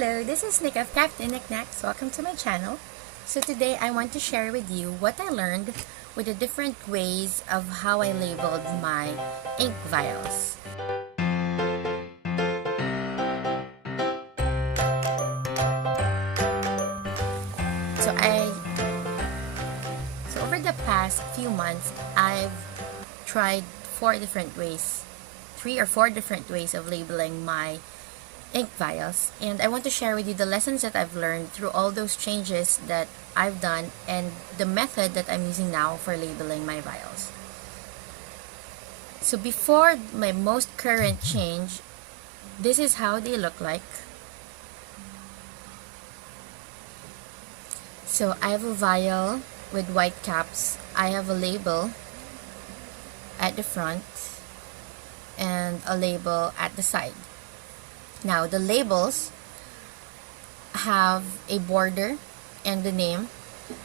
Hello, this is Nick of Captain Knicnax. Welcome to my channel. So today I want to share with you what I learned with the different ways of how I labeled my ink vials. So over the past few months, I've tried three or four different ways of labeling my ink vials, and I want to share with you the lessons that I've learned through all those changes that I've done and the method that I'm using now for labeling my vials. So before my most current change, this is how they look like. So I have a vial with white caps. I have a label at the front and a label at the side. Now, the labels have a border and the name,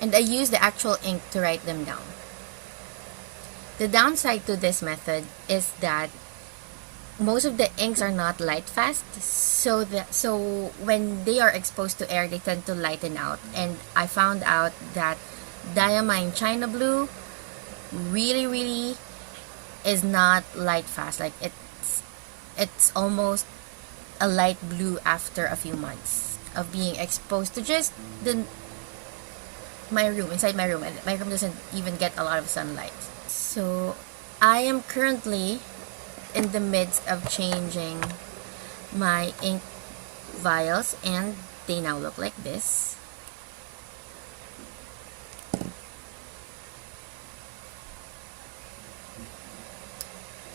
and I use the actual ink to write them down. The downside to this method is that most of the inks are not light fast, so when they are exposed to air, they tend to lighten out. And I found out that Diamine China Blue really is not light fast. Like it's almost a light blue after a few months of being exposed to just inside my room, and my room doesn't even get a lot of sunlight. So I am currently in the midst of changing my ink vials, and they now look like this.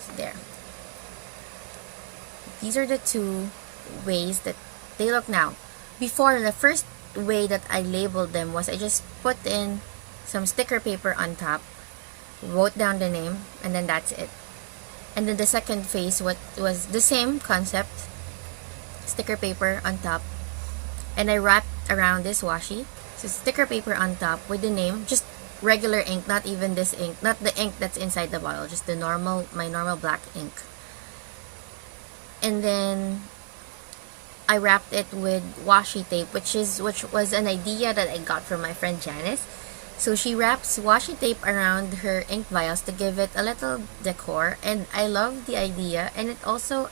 So there. These are the two ways that they look now. Before, the first way that I labeled them was I just put in some sticker paper on top, wrote down the name, and then that's it. And then the second phase was the same concept, sticker paper on top, and I wrapped around this washi. So sticker paper on top with the name, just regular ink, not even this ink, not the ink that's inside the bottle, just the my normal black ink. And then I wrapped it with washi tape, which was an idea that I got from my friend Janice. So she wraps washi tape around her ink vials to give it a little decor, and I love the idea. And it also,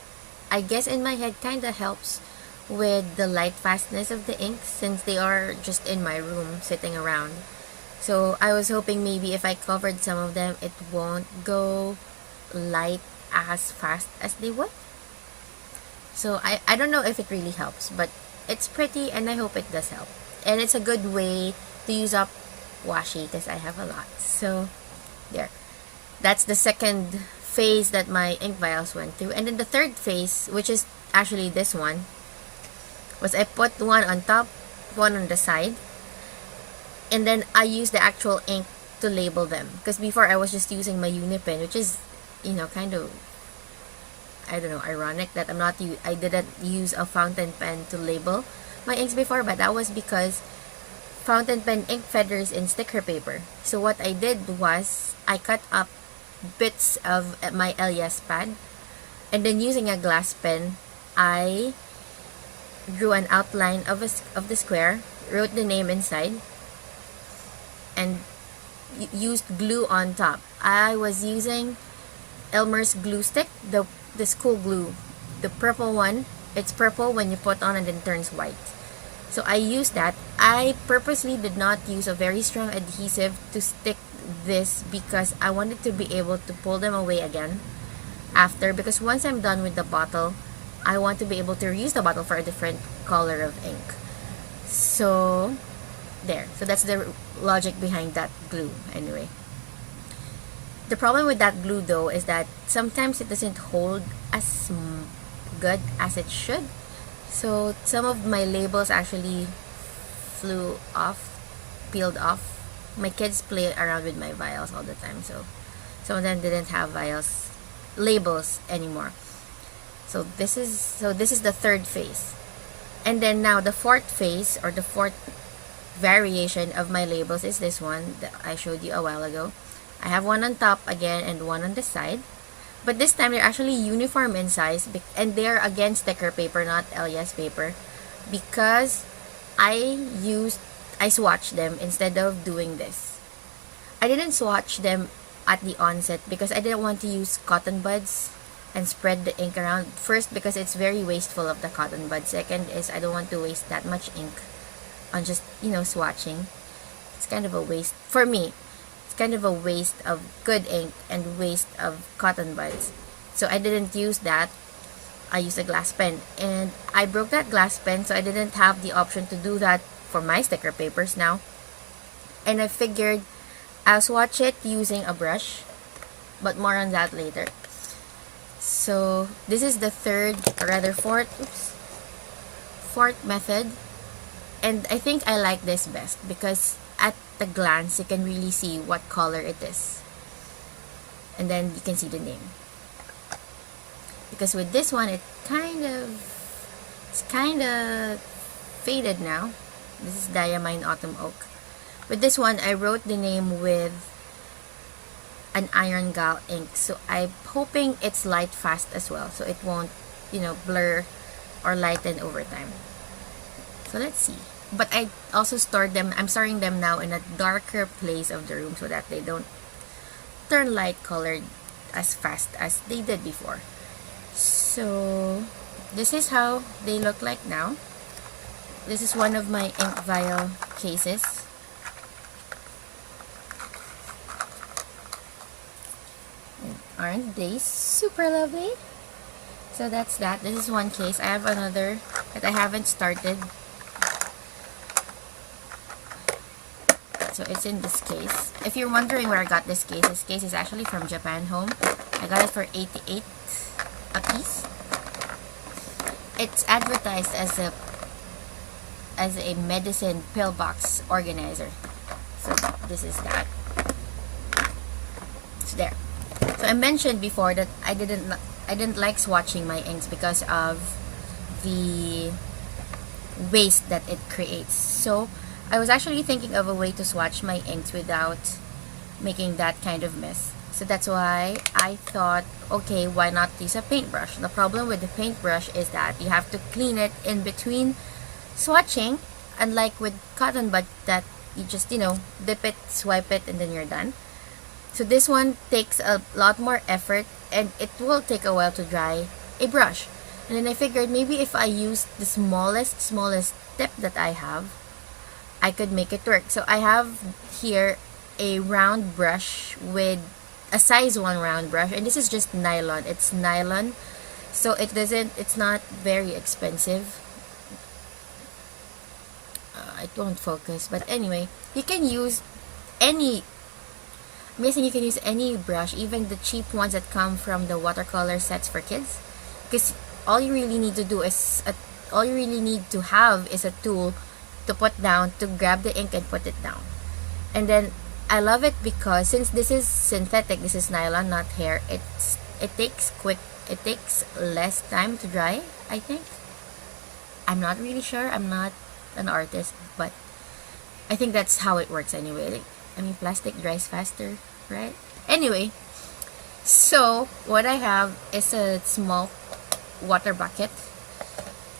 I guess in my head, kind of helps with the light fastness of the ink, since they are just in my room sitting around. So I was hoping maybe if I covered some of them, it won't go light as fast as they would. So I don't know if it really helps, but it's pretty and I hope it does help. And it's a good way to use up washi because I have a lot. So there. That's the second phase that my ink vials went through. And then the third phase, which is actually this one, was I put one on top, one on the side, and then I used the actual ink to label them. Because before I was just using my Unipen, which is, kind of, I don't know, ironic that I didn't use a fountain pen to label my inks before, but that was because fountain pen ink feathers in sticker paper. So what I did was I cut up bits of my LES pad, and then using a glass pen, I drew an outline of the square, wrote the name inside, and used glue on top. I was using Elmer's glue stick, this cool glue, the purple one. It's purple when you put on and then turns white. So I used that. I purposely did not use a very strong adhesive to stick this because I wanted to be able to pull them away again after, because once I'm done with the bottle, I want to be able to reuse the bottle for a different color of ink. So there. So that's the logic behind that glue anyway. The problem with that glue though is that sometimes it doesn't hold as good as it should. So some of my labels actually peeled off. My kids play around with my vials all the time, so some of them didn't have labels anymore. So this is the third phase. And then now the fourth phase, or the fourth variation of my labels, is this one that I showed you a while ago. I have one on top again and one on the side. But this time they're actually uniform in size, and they're again sticker paper, not LES paper. because I swatched them instead of doing this. I didn't swatch them at the onset because I didn't want to use cotton buds and spread the ink around. First, because it's very wasteful of the cotton bud. Second is I don't want to waste that much ink on just, swatching. It's kind of a waste for me. It's kind of a waste of good ink and waste of cotton buds. So I didn't use that. I used a glass pen, and I broke that glass pen, so I didn't have the option to do that for my sticker papers now. And I figured I'll swatch it using a brush, but more on that later. So this is the fourth method, and I think I like this best because at the glance you can really see what color it is, and then you can see the name. Because with this one, it's kind of faded now. This is Diamine Autumn Oak. With this one, I wrote the name with an iron gal ink, so I'm hoping it's light fast as well, so it won't, blur or lighten over time. So let's see. But I also I'm storing them now in a darker place of the room so that they don't turn light colored as fast as they did before. So this is how they look like now. This is one of my ink vial cases. And aren't they super lovely? So that's that. This is one case. I have another that I haven't started. So it's in this case. If you're wondering where I got this case is actually from Japan Home. I got it for 88 a piece. It's advertised as a medicine pill box organizer. So this is that. It's there. So I mentioned before that I didn't like swatching my inks because of the waste that it creates. So I was actually thinking of a way to swatch my inks without making that kind of mess. So that's why I thought, okay, why not use a paintbrush? The problem with the paintbrush is that you have to clean it in between swatching, unlike with cotton bud that you just, dip it, swipe it, and then you're done. So this one takes a lot more effort, and it will take a while to dry a brush. And then I figured maybe if I use the smallest tip that I have, I could make it work. So I have here a round brush with a size 1 round brush, and this is just nylon. It's nylon, so it's not very expensive. It won't focus, but anyway, you can use any brush, even the cheap ones that come from the watercolor sets for kids, because all you really need to have is a tool to put down, to grab the ink and put it down. And then I love it because since this is synthetic, this is nylon, not hair, it takes less time to dry, I think. I'm not really sure. I'm not an artist, but I think that's how it works anyway. Plastic dries faster, right? Anyway, so what I have is a small water bucket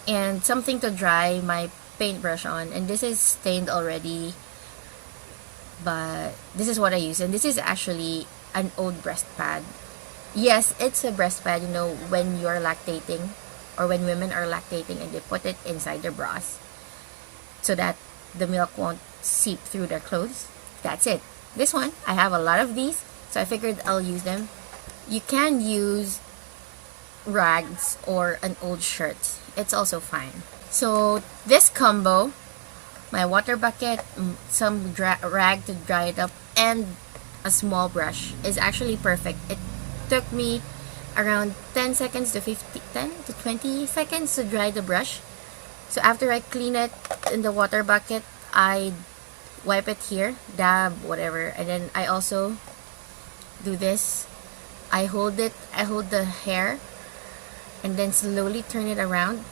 and something to dry my paintbrush on, and this is stained already, but this is what I use. And this is actually an old breast pad. Yes, it's a breast pad, when you're lactating, or when women are lactating and they put it inside their bras so that the milk won't seep through their clothes. That's it. This one, I have a lot of these, so I figured I'll use them. You can use rags or an old shirt. It's also fine. So this combo, my water bucket, some rag to dry it up, and a small brush is actually perfect. It took me around 10 to 20 seconds to dry the brush. So after I clean it in the water bucket, I wipe it here, dab, whatever, and then I also do this. I hold the hair and then slowly turn it around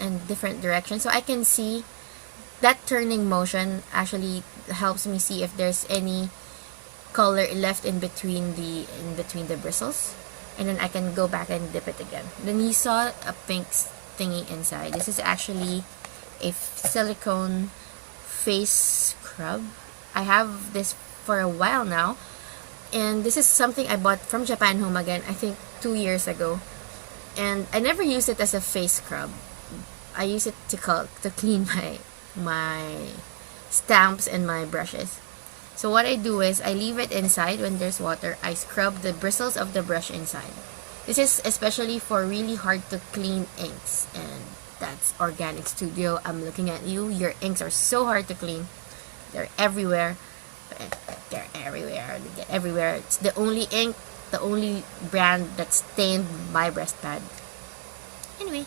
in different directions, so I can see that turning motion actually helps me see if there's any color left in between the bristles, and then I can go back and dip it again. Then you saw a pink thingy inside. This is actually a silicone face scrub. I have this for a while now, and this is something I bought from Japan Home again, I think 2 years ago. And I never used it as a face scrub. I use it to clean my stamps and my brushes. So what I do is I leave it inside when there's water. I scrub the bristles of the brush inside. This is especially for really hard to clean inks, and that's Organic Studio. I'm looking at you. Your inks are so hard to clean. They're everywhere. They're everywhere. They get everywhere. It's the only ink, the only brand that's stained my breast pad. Anyway,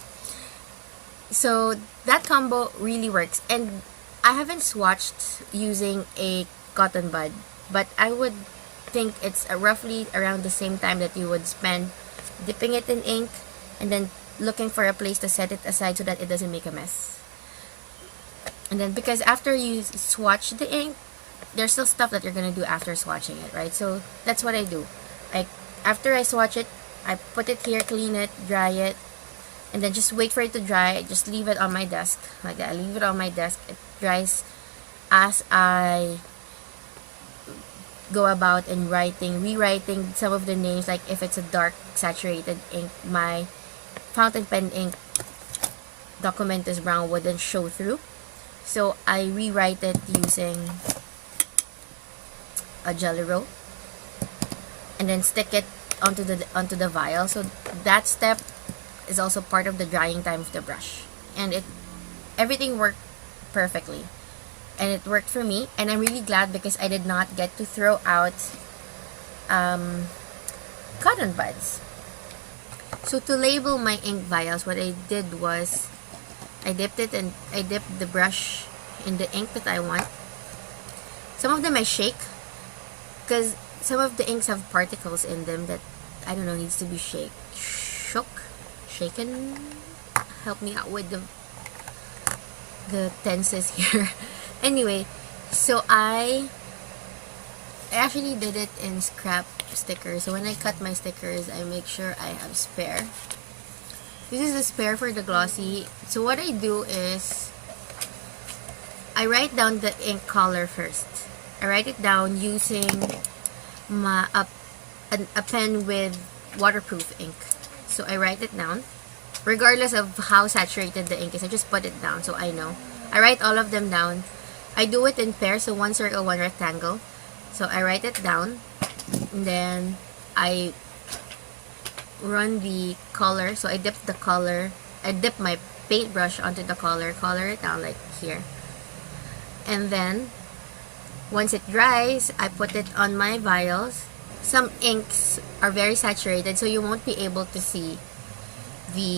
so that combo really works. And I haven't swatched using a cotton bud, but I would think it's roughly around the same time that you would spend dipping it in ink and then looking for a place to set it aside so that it doesn't make a mess. And then because after you swatch the ink, there's still stuff that you're gonna do after swatching it, right? So that's what I do. After I swatch it, I put it here, clean it, dry it, and then just wait for it to dry. Just leave it on my desk like that. I leave it on my desk. It dries as I go about and rewriting some of the names. Like if it's a dark saturated ink, my fountain pen ink document is brown wouldn't show through, so I rewrite it using a jelly roll and then stick it onto the vial. So that step is also part of the drying time of the brush, and everything worked perfectly, and it worked for me. And I'm really glad because I did not get to throw out cotton buds. So to label my ink vials, what I did was I dipped the brush in the ink that I want. Some of them I shake because some of the inks have particles in them that I don't know, needs to be shaken. Help me out with the tenses here. Anyway, so I actually did it in scrap stickers. So when I cut my stickers, I make sure I have spare. This is a spare for the glossy. So what I do is I write down the ink color first. I write it down using a pen with waterproof ink. So I write it down regardless of how saturated the ink is. I just put it down so I know. I write all of them down. I do it in pairs, so one circle, one rectangle. So I write it down, and then I run the color. So I dip the color, I dip my paintbrush onto the color it down like here. And then once it dries, I put it on my vials. Some inks are very saturated, so you won't be able to see the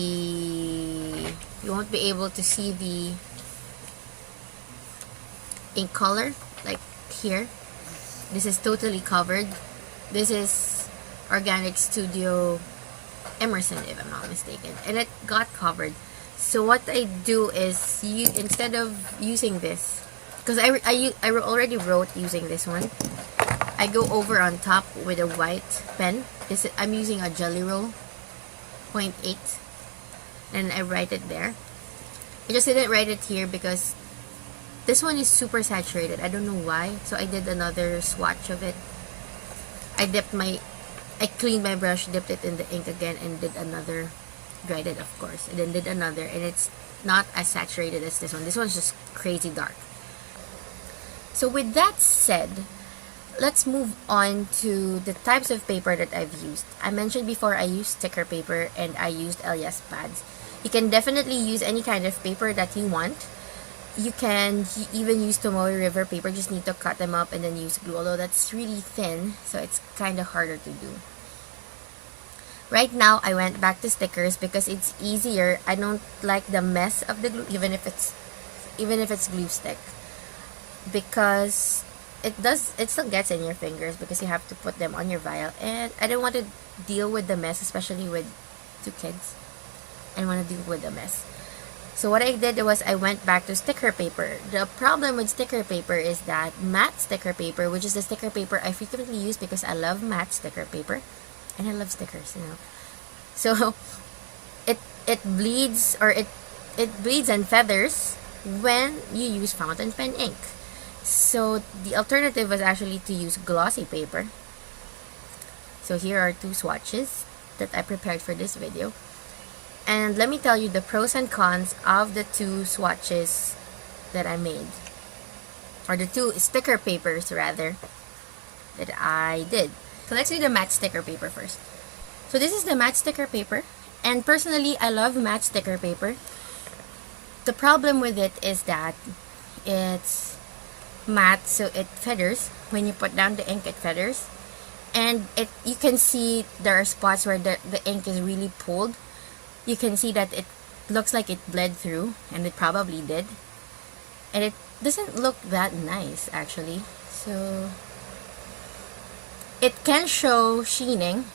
ink color like here. This is totally covered. This is Organic Studio Emerson, if I'm not mistaken, and it got covered. So what I do is, instead of using this, because I already wrote using this one, I go over on top with a white pen. I'm using a jelly roll 0.8, and I write it there. I just didn't write it here because this one is super saturated. I don't know why. So I did another swatch of it. I cleaned my brush, dipped it in the ink again, and did another, dried it of course, and then did another, and it's not as saturated as this one. This one's just crazy dark. So with that said, let's move on to the types of paper that I've used. I mentioned before I used sticker paper and I used LS pads. You can definitely use any kind of paper that you want. You can even use Tomoe River paper, just need to cut them up and then use glue, although that's really thin, so it's kind of harder to do. Right now, I went back to stickers because it's easier. I don't like the mess of the glue, even if it's glue stick, because it still gets in your fingers because you have to put them on your vial, and I don't want to deal with the mess, especially with 2 kids. I don't want to deal with the mess. So what I did was I went back to sticker paper. The problem with sticker paper is that matte sticker paper, which is the sticker paper I frequently use because I love matte sticker paper and I love stickers, So it it bleeds, or it bleeds and feathers when you use fountain pen ink. So the alternative was actually to use glossy paper. So here are two swatches that I prepared for this video. And let me tell you the pros and cons of the two swatches that I made. Or the two sticker papers, rather, that I did. So let's do the matte sticker paper first. So this is the matte sticker paper. And personally, I love matte sticker paper. The problem with it is that it's matte, so it feathers. When you put down the ink, it feathers. And you can see there are spots where the ink is really pulled. You can see that it looks like it bled through, and it probably did. And it doesn't look that nice, actually. So it can show sheening,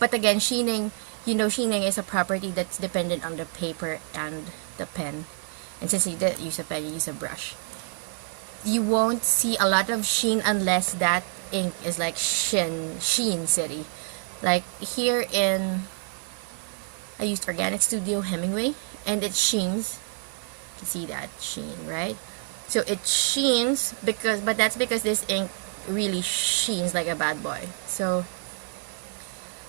but again, sheening, sheening is a property that's dependent on the paper and the pen. And since you didn't use a pen, you use a brush. You won't see a lot of sheen unless that ink is like sheen city. Like here I used Organic Studio Hemingway, and it sheens. You can see that sheen, right? So it sheens but that's because this ink really sheens like a bad boy. So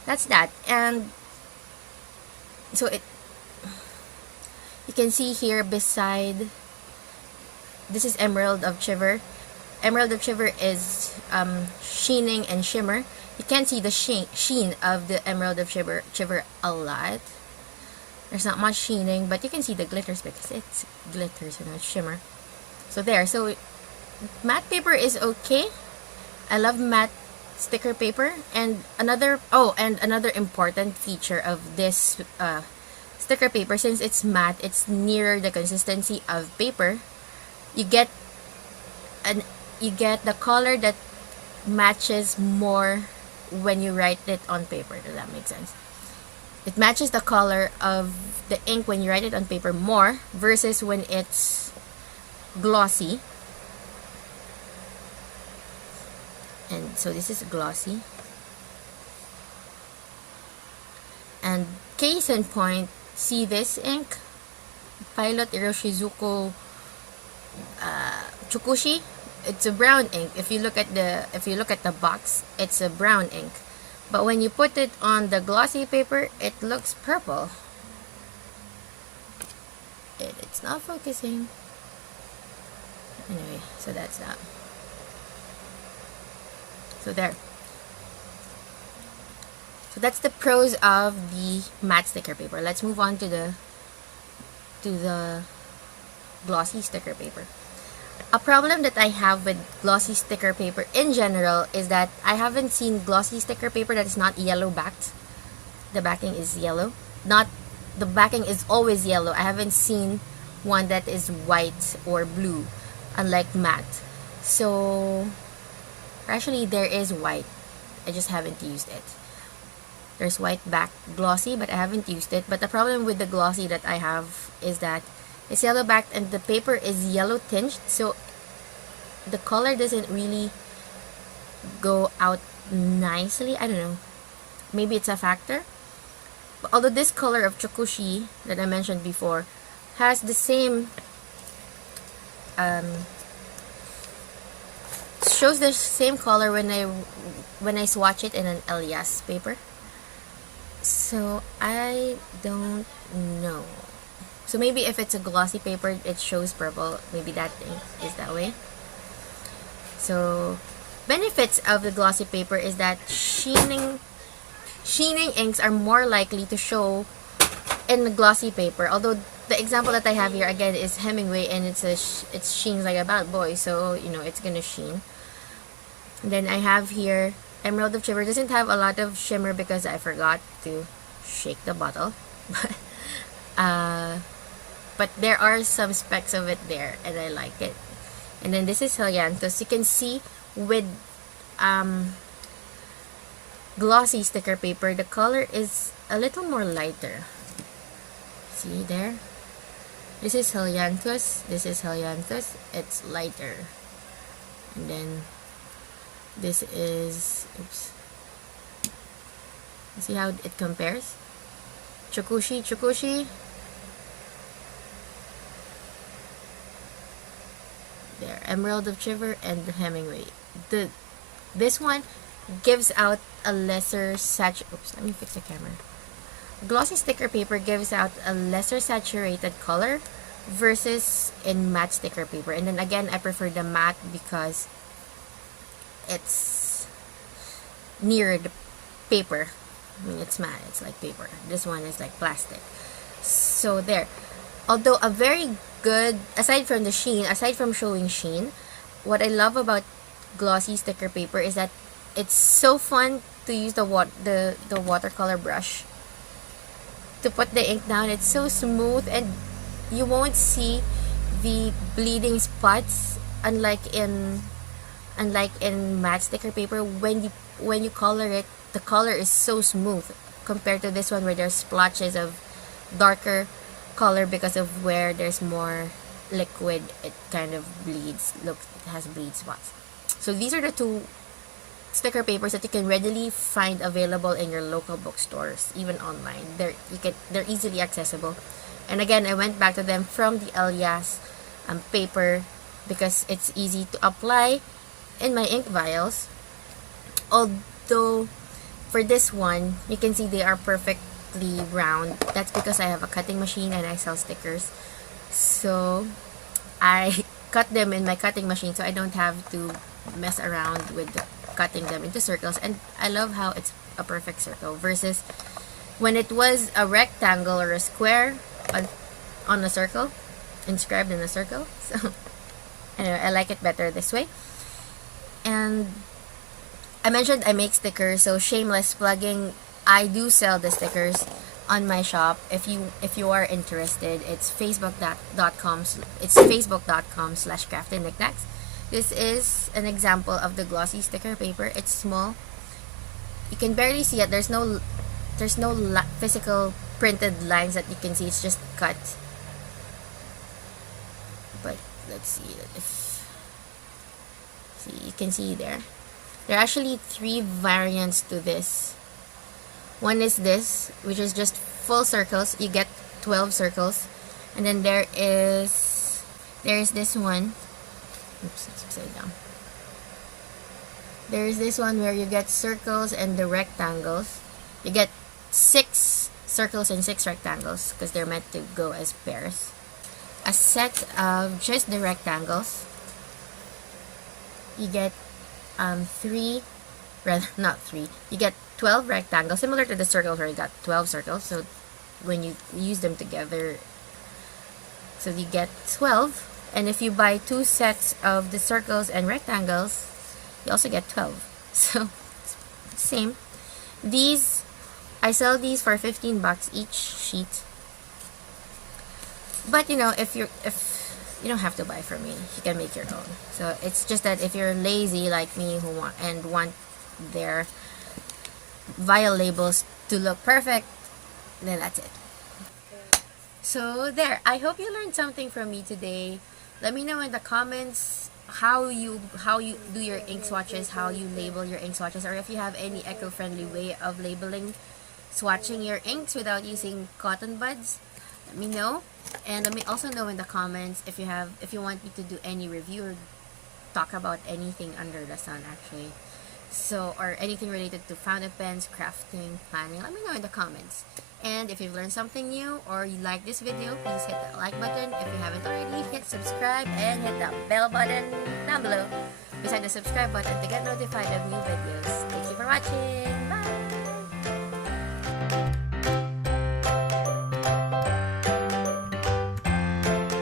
that's that. And so you can see here beside, this is Emerald of Shiver. Emerald of Shiver is sheening and shimmer. You can't see the sheen of the Emerald of Shiver a lot. There's not much sheening, but you can see the glitters because it's glitters and not shimmer. So there. So matte paper is okay. I love matte sticker paper. And another important feature of this sticker paper, since it's matte, it's nearer the consistency of paper. You get the color that matches more when you write it on paper. Does that make sense? It matches the color of the ink when you write it on paper more versus when it's glossy. And so this is glossy. And case in point, see this ink? Pilot Iroshizuku Chukushi. It's a brown ink. If you look at the box, it's a brown ink. But when you put it on the glossy paper, it looks purple. It's not focusing. Anyway, so that's that. So there. So that's the pros of the matte sticker paper. Let's move on to the glossy sticker paper. A problem that I have with glossy sticker paper in general is that I haven't seen glossy sticker paper that is not yellow backed. The backing is yellow. The backing is always yellow. I haven't seen one that is white or blue, unlike matte. So actually there is white. I just haven't used it. There's white back glossy, but I haven't used it. But the problem with the glossy that I have is that it's yellow backed and the paper is yellow tinged, so the color doesn't really go out nicely. I don't know. Maybe it's a factor. But although this color of Chokushi that I mentioned before has the same shows the same color when I swatch it in an Elias paper. So I don't know. So maybe if it's a glossy paper, it shows purple. Maybe that thing is that way. So benefits of the glossy paper is that sheening inks are more likely to show in the glossy paper. Although the example that I have here again is Hemingway, and it sheens like a bad boy, so it's gonna sheen. And then I have here Emerald of Shiver. Doesn't have a lot of shimmer because I forgot to shake the bottle. But there are some specks of it there, and I like it. And then this is Helianthus. You can see with glossy sticker paper, the color is a little more lighter. See there? This is Helianthus. This is Helianthus. It's lighter. And then this is, oops. See how it compares? Chukushi. There, Emerald of Chiver and the Hemingway. This one gives out a lesser oops, let me fix the camera. Glossy sticker paper gives out a lesser saturated color versus in matte sticker paper. And then again, I prefer the matte because it's near the paper. I mean, it's matte, it's like paper. This one is like plastic. So there. Although a very good, aside from the sheen, aside from showing sheen, what I love about glossy sticker paper is that it's so fun to use the watercolor brush to put the ink down. It's so smooth and you won't see the bleeding spots, unlike in matte sticker paper. When you color it, the color is so smooth compared to this one where there's splotches of darker color because of where there's more liquid. It kind of bleeds. Look, it has bleed spots. So these are the two sticker papers that you can readily find available in your local bookstores, even online. They're easily accessible. And again, I went back to them from the Elias paper because it's easy to apply in my ink vials. Although for this one, you can see they are perfectly round. That's because I have a cutting machine and I sell stickers. So I cut them in my cutting machine so I don't have to mess around with cutting them into circles. And I love how it's a perfect circle versus when it was a rectangle or a square on a circle, inscribed in a circle. So anyway, I like it better this way. And I mentioned I make stickers, so shameless plugging. I do sell the stickers on my shop. If you are interested, it's facebook.com/crafted_knicnax. This is an example of the glossy sticker paper. It's small. You can barely see it. There's no physical printed lines that you can see. It's just cut. But let's see you can see there. There are actually 3 variants to this. One is this, which is just full circles. You get 12 circles. And then there is this one. Oops, it's upside down. There is this one where you get circles and the rectangles. You get 6 circles and 6 rectangles because they're meant to go as pairs. A set of just the rectangles. You get 3, rather not 3. You get 12 rectangles, similar to the circles where you got 12 circles. So when you use them together, so you get 12. And if you buy 2 sets of the circles and rectangles, you also get 12. So same. These, I sell these for $15 each sheet. But you know, if you don't have to buy from me, you can make your own. So it's just that if you're lazy like me who want their vial labels to look perfect, then that's it. So there, I hope you learned something from me today. Let me know in the comments how you do your ink swatches, how you label your ink swatches, or if you have any eco-friendly way of labeling, swatching your inks without using cotton buds. Let me know. And let me also know in the comments if you want me to do any review or talk about anything under the sun, actually. So, or anything related to fountain pens, crafting, planning. Let me know in the comments. And if you've learned something new or you like this video, please hit the like button. If you haven't already, hit subscribe and hit the bell button down below beside the subscribe button to get notified of new videos. Thank you for watching.